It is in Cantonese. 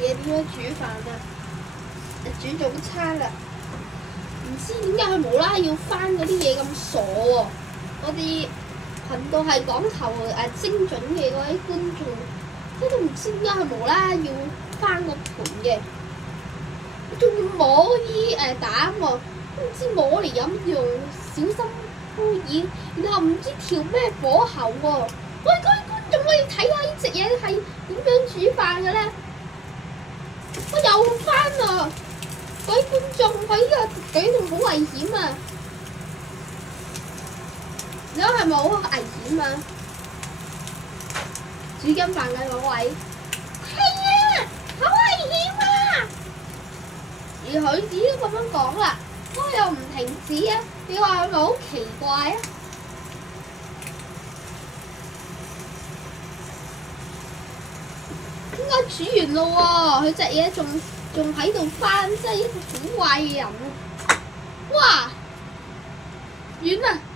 嘢點樣煮飯啊？煮早餐啦！唔知點解佢無啦要翻嗰啲嘢咁傻喎！我哋頻道係講求精準嘅嗰位觀眾，都唔知點解佢無啦要翻個盤嘅，仲要摸啲蛋喎，都唔知摸嚟飲用，小心污染，然後唔知調咩火候喎！喂，各位觀眾，我哋睇下呢隻嘢係點樣煮飯嘅咧？我又翻啦！各位觀眾，佢呢個舉動好危險啊！你話係咪好危險啊？煮緊飯嘅嗰位，係啊，好危險啊！而佢自己都咁樣講啦，不過又唔停止啊！你話係咪好奇怪啊？應該煮完咯喎，佢隻嘢仲喺度翻，真係一個好壞嘅人啊！哇，完啦〜